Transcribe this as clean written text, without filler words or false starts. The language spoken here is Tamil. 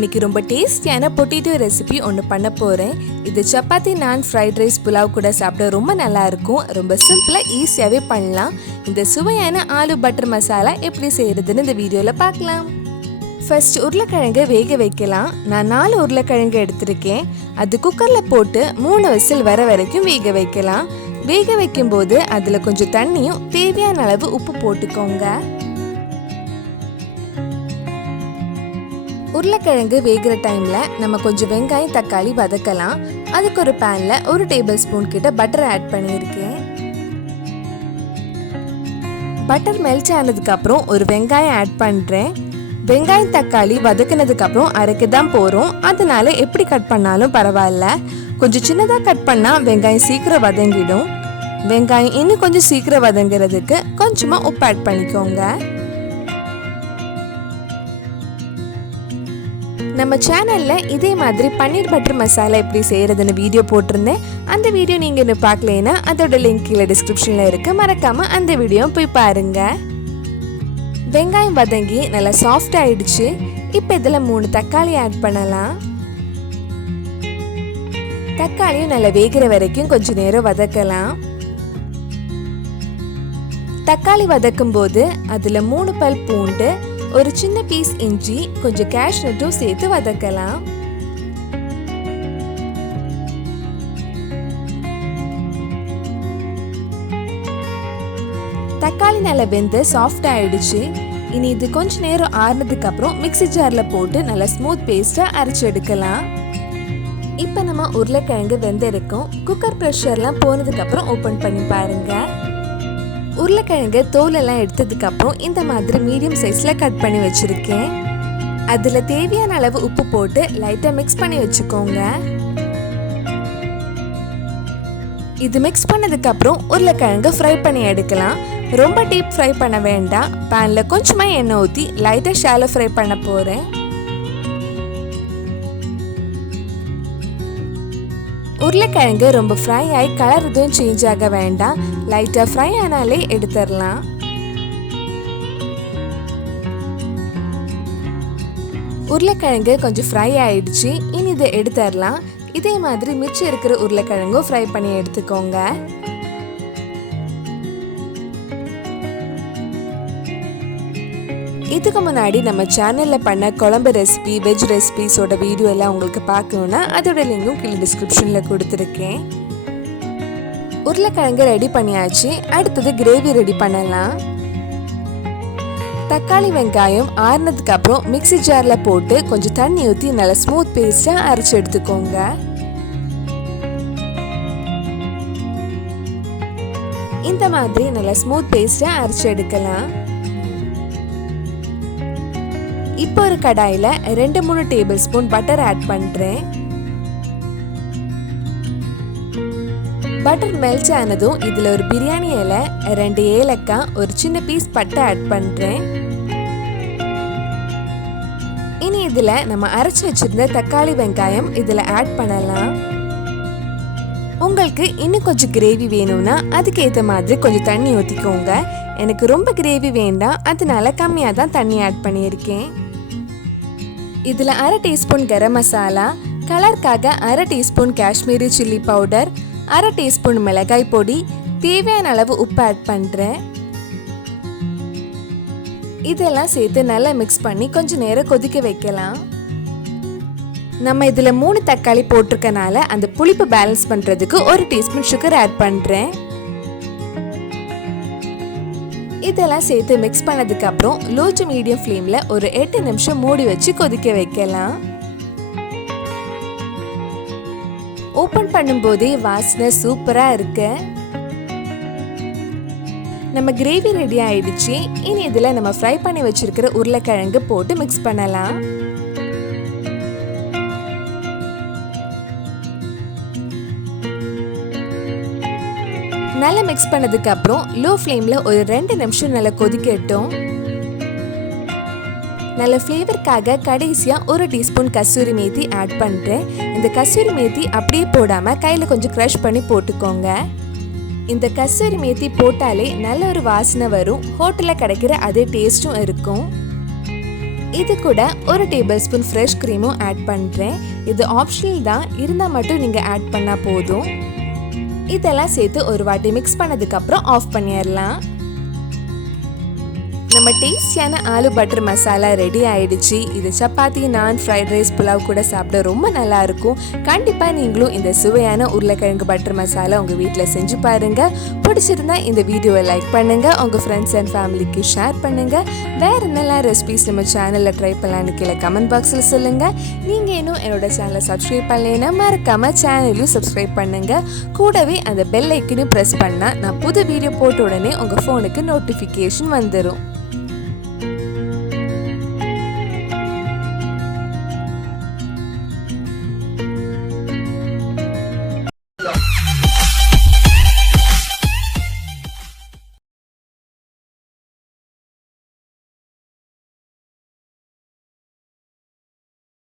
இன்னைக்கு ரொம்ப டேஸ்டியான பொட்டேட்டோ ரெசிபி ஒன்று பண்ண போகிறேன். இது சப்பாத்தி, நான், ஃப்ரைட் ரைஸ், புலாவ் கூட சாப்பிட ரொம்ப நல்லா இருக்கும். ரொம்ப சிம்பிளாக ஈஸியாகவே பண்ணலாம். இந்த சுவையான ஆலு பட்டர் மசாலா எப்படி செய்கிறதுன்னு இந்த வீடியோவில் பார்க்கலாம். ஃபர்ஸ்ட் உருளைக்கிழங்கு வேக வைக்கலாம். நான் 4 உருளைக்கிழங்கு எடுத்திருக்கேன். அது குக்கரில் போட்டு 3 விசில் வர வரைக்கும் வேக வைக்கலாம். வேக வைக்கும்போது அதில் கொஞ்சம் தண்ணியும் தேவையான அளவு உப்பு போட்டுக்கோங்க. உருளைக்கிழங்கு வேகிற டைமில் நம்ம கொஞ்சம் வெங்காயம், தக்காளி வதக்கலாம். அதுக்கு ஒரு பேனில் 1 டேபிள் ஸ்பூன் கிட்ட பட்டர் ஆட் பண்ணியிருக்கேன். பட்டர் மெல்ட் ஆனதுக்கப்புறம் ஒரு வெங்காயம் ஆட் பண்ணுறேன். வெங்காயம், தக்காளி வதக்கினதுக்கப்புறம் அரைக்க தான் போகிறோம். அதனால எப்படி கட் பண்ணாலும் பரவாயில்ல. கொஞ்சம் சின்னதாக கட் பண்ணால் வெங்காயம் சீக்கிரம் வதங்கிடும். வெங்காயம் இன்னும் கொஞ்சம் சீக்கிரம் வதங்கிறதுக்கு கொஞ்சமாக உப்பு ஆட் பண்ணிக்கோங்க. நம்ம சேனலில் இதே மாதிரி பன்னீர் பட்டர் மசாலா எப்படி செய்கிறதுன்னு வீடியோ போட்டிருந்தேன். அந்த வீடியோ நீங்கள் இன்னும் பார்க்கலைன்னா அதோட லிங்க் கீழே டிஸ்கிரிப்ஷனில் இருக்குது. மறக்காமல் அந்த வீடியோ போய் பாருங்கள். வெங்காயம் வதங்கி நல்லா சாஃப்ட் ஆயிடுச்சு. இப்போ இதில் 3 தக்காளி ஆட் பண்ணலாம். தக்காளியும் நல்லா வேகிற வரைக்கும் கொஞ்சம் நேரம் வதக்கலாம். தக்காளி வதக்கும் போது அதில் 3 பல் பூண்டு, ஒரு சின்ன பீஸ் இஞ்சி, கொஞ்சம் கேஷ்நட்டும் சேர்த்து வதக்கலாம். தக்காளி நல்லா வெந்து சாஃப்ட் ஆயிடுச்சு. இனி இது கொஞ்ச நேரம் ஆறுனதுக்கு அப்புறம் மிக்ஸி ஜார்ல போட்டு நல்லா ஸ்மூத் பேஸ்டா அரைச்சு எடுக்கலாம். இப்போ நம்ம உருளைக்கிழங்கு வெந்திருக்கும். குக்கர் ப்ரெஷர்லாம் போனதுக்கு அப்புறம் ஓபன் பண்ணி பாருங்க. உருளைக்கிழங்கு தோலெல்லாம் எடுத்ததுக்கு அப்புறம் இந்த மாதிரி மீடியம் சைஸ்ல கட் பண்ணி வச்சிருக்கேன். அதுல தேவையான அளவு உப்பு போட்டு லைட்டா மிக்ஸ் பண்ணி வச்சுக்கோங்க. இது மிக்ஸ் பண்ணதுக்கு அப்புறம் உருளைக்கிழங்கு ஃப்ரை பண்ணி எடுக்கலாம். ரொம்ப டீப் ஃப்ரை பண்ண வேண்டாம். பேன்ல கொஞ்சமா எண்ணெய் ஊற்றி லைட்டா ஷாலோ ஃப்ரை பண்ண போறேன். உருளைக்கிழங்கு ரொம்ப ஃப்ரை ஆகி கலர் எதுவும் சேஞ்ச் ஆக வேண்டாம். லைட்டாக ஃப்ரை ஆனாலே எடுத்துடலாம். உருளைக்கிழங்கு கொஞ்சம் ஃப்ரை ஆயிடுச்சு. இனி இதை எடுத்துடலாம். இதே மாதிரி மிச்சம் இருக்கிற உருளைக்கிழங்கும் ஃப்ரை பண்ணி எடுத்துக்கோங்க. இதுக்கு முன்னாடி நம்ம சேனலில் பண்ண குழம்பு ரெசிபி, வெஜ் ரெசிபிஸோட வீடியோ எல்லாம் உங்களுக்கு பார்க்கணுன்னா அதோட லிங்கும் கீழே டிஸ்கிரிப்ஷனில் கொடுத்துருக்கேன். உருளைக்கிழங்கு ரெடி பண்ணியாச்சு. அடுத்தது கிரேவி ரெடி பண்ணலாம். தக்காளி, வெங்காயம் ஆறுனதுக்கு அப்புறம் மிக்ஸி ஜாரில் போட்டு கொஞ்சம் தண்ணி ஊற்றி நல்லா ஸ்மூத் பேஸ்ட்டாக அரைச்சி எடுத்துக்கோங்க. இந்த மாதிரி நல்லா ஸ்மூத் பேஸ்ட்டாக அரைச்சி எடுக்கலாம். இப்போ ஒரு கடாயில் 2-3 டேபிள் ஸ்பூன் பட்டர் ஆட் பண்ணுறேன். பட்டர் மெல்ட் ஆனதும் இதில் ஒரு பிரியாணி இலை, 2 ஏலக்காய், ஒரு சின்ன பீஸ் பட்டை ஆட் பண்ணுறேன். இனி இதில் நம்ம அரைச்சி வச்சிருந்த தக்காளி, வெங்காயம் இதில் ஆட் பண்ணலாம். உங்களுக்கு இன்னும் கொஞ்சம் கிரேவி வேணும்னா அதுக்கேற்ற மாதிரி கொஞ்சம் தண்ணி ஊற்றிக்கோங்க. எனக்கு ரொம்ப கிரேவி வேண்டாம், அதனால கம்மியாக தான் தண்ணி ஆட் பண்ணியிருக்கேன். இதில் 1/2 டீஸ்பூன் கரம் மசாலா, கலருக்காக 1/2 teaspoon Kashmiri chilli powder, 1/2 teaspoon மிளகாய் பொடி, தேவையான அளவு உப்பு ஆட் பண்ணுறேன். இதெல்லாம் சேர்த்து நல்லா மிக்ஸ் பண்ணி கொஞ்சம் நேரம் கொதிக்க வைக்கலாம். நம்ம இதில் 3 தக்காளி போட்டிருக்கனால அந்த புளிப்பு பேலன்ஸ் பண்ணுறதுக்கு 1 டீஸ்பூன் சுகர் ஆட் பண்ணுறேன். இதெல்லாம் சேர்த்து மிக்ஸ் பண்ணதுக்கு அப்புறம் லோ டு மீடியம் ஃப்ளேம்ல ஒரு 8 நிமிஷம் மூடி வச்சு கொதிக்க வைக்கலாம். ஓபன் பண்ணும்போதே வாசனை சூப்பரா இருக்கு. நம்ம கிரேவி ரெடி ஆயிடுச்சு. இனி இதுல நம்ம ஃப்ரை பண்ணி வச்சிருக்கிற உருளைக்கிழங்கு போட்டு மிக்ஸ் பண்ணலாம். நல்லா மிக்ஸ் பண்ணதுக்கு அப்புறம் லோ ஃப்ளேம்ல ஒரு 2 நிமிஷம் நல்லா கொதிக்கட்டும். நல்ல ஃப்ளேவருக்காக கடைசியா 1 டீஸ்பூன் கசூரி மேத்தி ஆட் பண்றேன். இந்த கசூரி மேத்தி அப்படியே போடாம கையில கொஞ்சம் க்ரஷ் பண்ணி போட்டுக்கோங்க. இந்த கசூரி மேத்தி போட்டாலே நல்ல ஒரு வாசனை வரும். ஹோட்டல்ல கிடைக்கிற அதே டேஸ்டும் இருக்கும். இது கூட 1 டேபிள்ஸ்பூன் ஃப்ரெஷ் க்ரீமும் ஆட் பண்ணுறேன். இது ஆப்ஷனல் தான், இருந்தால் மட்டும் நீங்கள் ஆட் பண்ணால் போதும். இதெல்லாம் சேர்த்து ஒரு வாட்டி மிக்ஸ் பண்ணதுக்கப்புறம் ஆஃப் பண்ணிடலாம். நம்ம டேஸ்டியான ஆலு பட்டர் மசாலா ரெடி ஆயிடுச்சு. இது சப்பாத்தி, நான், ஃப்ரைட் ரைஸ், புலாவ் கூட சாப்பிட ரொம்ப நல்லா இருக்கும். கண்டிப்பாக நீங்களும் இந்த சுவையான உருளைக்கிழங்கு பட்டர் மசாலா உங்கள் வீட்டில் செஞ்சு பாருங்கள். பிடிச்சிருந்தா இந்த வீடியோவை லைக் பண்ணுங்கள், உங்கள் ஃப்ரெண்ட்ஸ் அண்ட் ஃபேமிலிக்கு ஷேர் பண்ணுங்கள். வேறு என்னெல்லாம் ரெசிபிஸ் நம்ம சேனலில் ட்ரை பண்ணலான்னு கீழே கமெண்ட் பாக்ஸில் சொல்லுங்கள். நீங்கள் இன்னும் என்னோட சேனலை சப்ஸ்கிரைப் பண்ணலைன்னா மறக்காமல் சேனலையும் சப்ஸ்கிரைப் பண்ணுங்கள். கூடவே அந்த பெல் ஐக்கனையும் ப்ரெஸ் பண்ணால் நான் புது வீடியோ போட்ட உடனே உங்கள் ஃபோனுக்கு நோட்டிஃபிகேஷன் வந்துடும்.